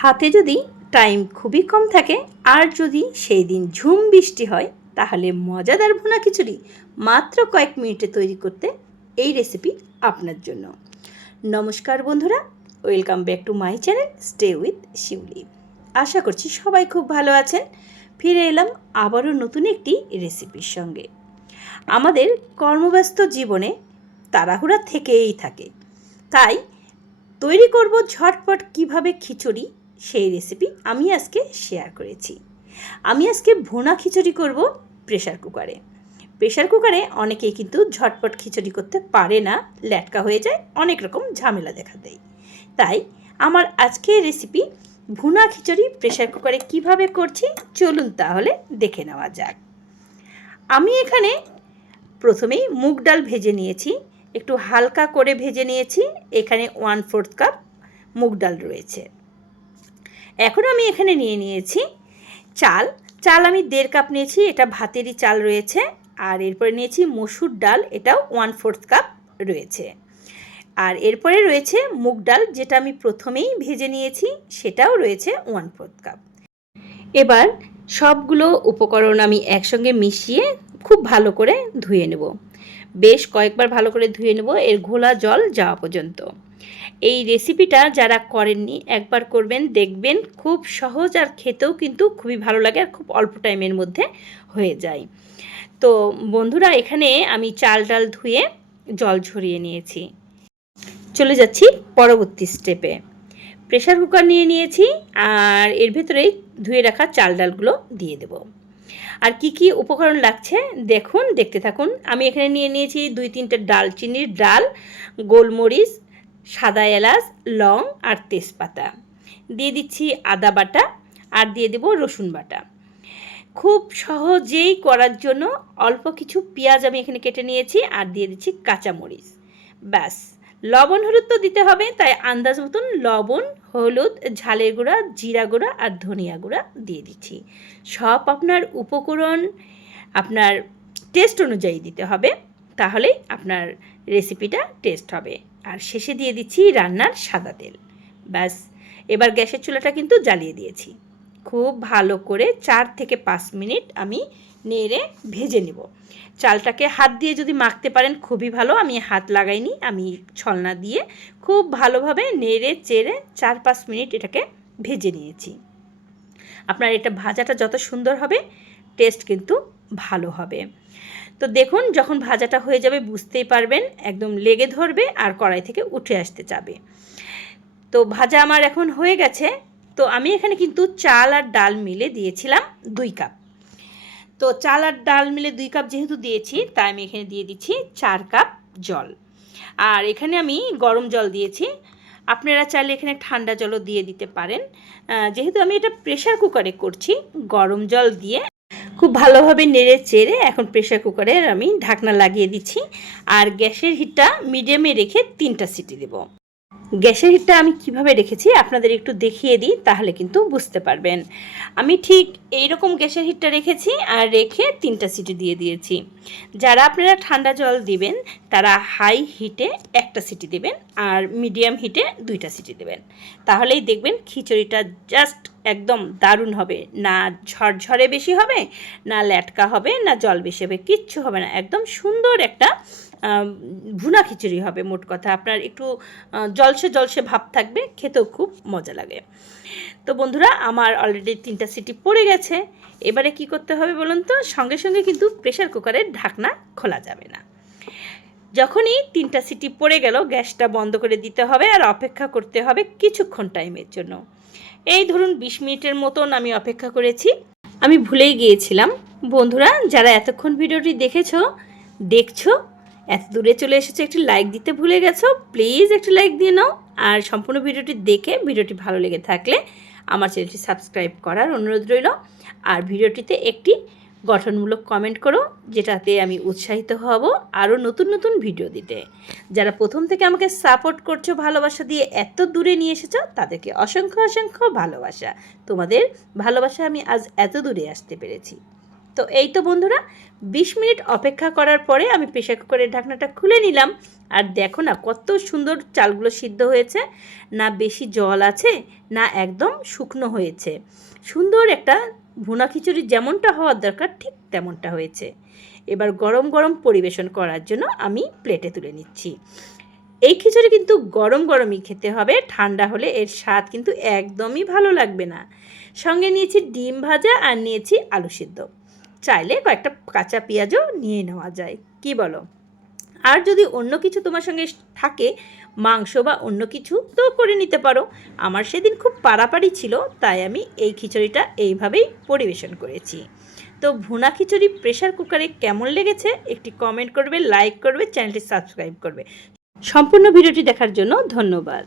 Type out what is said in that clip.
হাতে যদি টাইম খুবই কম থাকে, আর যদি সেই দিন ঝুম বৃষ্টি হয়, তাহলে মজাদার ভুনা খিচুড়ি মাত্র কয়েক মিনিটে তৈরি করতে এই রেসিপি আপনার জন্য। নমস্কার বন্ধুরা welcome back to my channel stay with Shiuli আশা করছি সবাই খুব ভালো আছেন। ফিরে এলাম আবারও নতুন একটি রেসিপির সঙ্গে। আমাদের কর্মব্যস্ত জীবনে তাড়াহুড়া থেকেই থাকে। তাই তৈরি করব ঝটপট কীভাবে খিচুড়ি সেই রেসিপি আমি আজকে শেয়ার করেছি। আমি আজকে ভুনা খিচুড়ি করব প্রেশার কুকারে প্রেশার কুকারে অনেকেই কিন্তু ঝটপট খিচুড়ি করতে পারে না ল্যাটকা হয়ে যায়, অনেক রকম ঝামেলা দেখা দেয়। তাই আমার আজকের রেসিপি ভুনা খিচুড়ি প্রেশার কুকারে কীভাবে করছি চলুন তাহলে দেখে নেওয়া যাক। আমি এখানে প্রথমেই মুগ ডাল ভেজে নিয়েছি, একটু হালকা করে ভেজে নিয়েছি, এখানে ওয়ান ফোর্থ কাপ মুগ ডাল রয়েছে। এখন আমি এখানে নিয়ে নিয়েছি। চাল চাল আমি দেড় কাপ নিয়েছি, এটা ভাতেরই চাল রয়েছে। আর এরপরে নিয়েছি মসুর ডাল, এটাও ওয়ান ফোর্থ কাপ রয়েছে। আর এরপরে রয়েছে মুগ ডাল, যেটা আমি প্রথমেই ভেজে নিয়েছি, সেটাও রয়েছে ওয়ান ফোর্থ কাপ এবার সবগুলো উপকরণ আমি একসঙ্গে মিশিয়ে খুব ভালো করে ধুয়ে নেব। বেশ কয়েকবার ভালো করে ধুয়ে নেব, এর ঘোলা জল যাওয়া পর্যন্ত। এই রেসিপিটা যারা করেননি, একবার করবেন, দেখবেন খুব সহজ আর খেতেও কিন্তু খুবই ভালো লাগে আর খুব অল্প টাইমের মধ্যে হয়ে যায়। তো বন্ধুরা, এখানে আমি চাল ডাল ধুয়ে জল ঝরিয়ে নিয়েছি। চলে যাচ্ছি পরবর্তী স্টেপে প্রেশার কুকার নিয়ে নিয়েছি আর এর ভেতরেই ধুয়ে রাখা চাল ডালগুলো দিয়ে দেব। আর কি কি উপকরণ লাগছে দেখুন, দেখতে থাকুন। আমি এখানে নিয়ে নিয়েছি দুই তিনটে ডালচিনির ডাল, গোলমরিচ, সাদা এলাচ, লং আর তেজপাতা। দিয়ে দিচ্ছি আদা বাটা আর দিয়ে দেব রসুন বাটা। খুব সহজেই করার জন্য অল্প কিছু পেঁয়াজ আমি এখানে কেটে নিয়েছি আর দিয়ে দিচ্ছি কাঁচামরিচ। ব্যাস। লবণ হলুদ তো দিতে হবে, তাই আন্দাজ মতন লবণ, হলুদ, ঝালের গুঁড়া, জিরা গুঁড়া আর ধনিয়া গুঁড়া দিয়ে দিচ্ছি। সব আপনার উপকরণ আপনার টেস্ট অনুযায়ী দিতে হবে তাহলেই আপনার রেসিপিটা টেস্ট হবে। আর শেষে দিয়ে দিচ্ছি রান্নার সাদা তেল। ব্যাস, এবার গ্যাসের চুলাটা কিন্তু জ্বালিয়ে দিয়েছি। খুব ভালো করে চার থেকে পাঁচ মিনিট আমি নেড়ে ভেজে নেব। চালটাকে হাত দিয়ে যদি মাখতে পারেন খুবই ভালো, আমি হাত লাগাইনি, আমি ছলনা দিয়ে খুব ভালোভাবে নেড়ে চেড়ে চার পাঁচ মিনিট এটাকে ভেজে নিয়েছি। আপনার এটা ভাজাটা যত সুন্দর হবে, টেস্ট কিন্তু ভালো হবে। তো দেখুন, যখন ভাজাটা হয়ে যাবে বুঝতেই পারবেন, একদম লেগে ধরবে আর কড়াই থেকে উঠে আসতে যাবে। তো ভাজা আমার এখন হয়ে গেছে তো আমি এখানে কিন্তু চাল আর ডাল মিলে দিয়েছিলাম দুই কাপ। তো চাল আর ডাল মিলে দুই কাপ যেহেতু দিয়েছি, তাই আমি এখানে দিয়ে দিচ্ছি চার কাপ জল। আর এখানে আমি গরম জল দিয়েছি। আপনারা চাইলে এখানে ঠান্ডা জলও দিয়ে দিতে পারেন। যেহেতু আমি এটা প্রেশার কুকারে করছি, গরম জল দিয়ে খুব ভালোভাবে নেড়ে চেড়ে এখন প্রেশার কুকারে আমি ঢাকনা লাগিয়ে দিচ্ছি। আর গ্যাসের হিটটা মিডিয়ামে রেখে তিনটা সিটি দেবো। গ্যাসের হিটটা আমি কীভাবে রেখেছি আপনাদের একটু দেখিয়ে দিই, তাহলে কিন্তু বুঝতে পারবেন। আমি ঠিক এই রকম গ্যাসের হিটটা রেখেছি আর রেখে তিনটা সিটি দিয়ে দিয়েছি। যারা আপনারা ঠান্ডা জল দিবেন, তারা হাই হিটে একটা সিটি দেবেন আর মিডিয়াম হিটে দুইটা সিটি দেবেন। তাহলেই দেখবেন খিচুড়িটা জাস্ট একদম দারুণ হবে। না ঝরঝরে বেশি হবে, না ল্যাটকা হবে, না জল বেশি হবে, কিচ্ছু হবে না। একদম সুন্দর একটা ভুনা খিচুড়ি হবে মোট কথা। আপনার একটু জলসে জলসে ভাব থাকবে, খেতেও খুব মজা লাগে। তো বন্ধুরা, আমার অলরেডি তিনটা সিটি পড়ে গেছে। এবারে কি করতে হবে বলুন তো? সঙ্গে সঙ্গে কিন্তু প্রেশার কুকারের ঢাকনা খোলা যাবে না। যখনই তিনটা সিটি পড়ে গেল, গ্যাসটা বন্ধ করে দিতে হবে আর অপেক্ষা করতে হবে কিছুক্ষণ টাইমের জন্য। এই ধরুন বিশ মিনিটের মতন আমি অপেক্ষা করেছি। আমি ভুলেই গিয়েছিলাম। বন্ধুরা, যারা এতক্ষণ ভিডিওটি দেখেছ, দেখছ এত দূরে চলে এসেছে, একটি লাইক দিতে ভুলে গেছো প্লিজ একটি লাইক দিয়ে নাও। আর সম্পূর্ণ ভিডিওটি দেখে ভিডিওটি ভালো লেগে থাকলে আমার চ্যানেলটি সাবস্ক্রাইব করার অনুরোধ রইল। আর ভিডিওটিতে একটি গঠনমূলক কমেন্ট করো, যেটাতে আমি উৎসাহিত হব আরও নতুন নতুন ভিডিও দিতে। যারা প্রথম থেকে আমাকে সাপোর্ট করছ, ভালোবাসা দিয়ে এত দূরে নিয়ে এসেছ, তাদেরকে অসংখ্য অসংখ্য ভালোবাসা। তোমাদের ভালোবাসা আমি আজ এত দূরে আসতে পেরেছি। তো এই তো বন্ধুরা, বিশ মিনিট অপেক্ষা করার পরে আমি প্রেশার কুকারের ঢাকনাটা খুলে নিলাম। আর দেখো না, কত সুন্দর চালগুলো সিদ্ধ হয়েছে। না বেশি জল আছে, না একদম শুকনো হয়েছে। সুন্দর একটা ভুনা খিচুড়ি যেমনটা হওয়ার দরকার, ঠিক তেমনটা হয়েছে। এবার গরম গরম পরিবেশন করার জন্য আমি প্লেটে তুলে নিচ্ছি। এই খিচুড়ি কিন্তু গরম গরমই খেতে হবে, ঠান্ডা হলে এর স্বাদ কিন্তু একদমই ভালো লাগবে না। সঙ্গে নিয়েছি ডিম ভাজা আর নিয়েছি আলু সিদ্ধ। চাইলে কয়েকটা কাঁচা পেঁয়াজও নিয়ে নেওয়া যায়। কি বলো? আর যদি অন্য কিছু তোমার সঙ্গে থাকে, মাংস বা অন্য কিছু তো করে নিতে পারো। আমার সেদিন খুব পাড়াপাড়ি ছিল, তাই আমি এই খিচুড়িটা এইভাবেই পরিবেশন করেছি। তো ভুনা খিচুড়ি প্রেশার কুকারে কেমন লেগেছে? একটি কমেন্ট করবে, লাইক করবে, চ্যানেলটি সাবস্ক্রাইব করবে। সম্পূর্ণ ভিডিওটি দেখার জন্য ধন্যবাদ।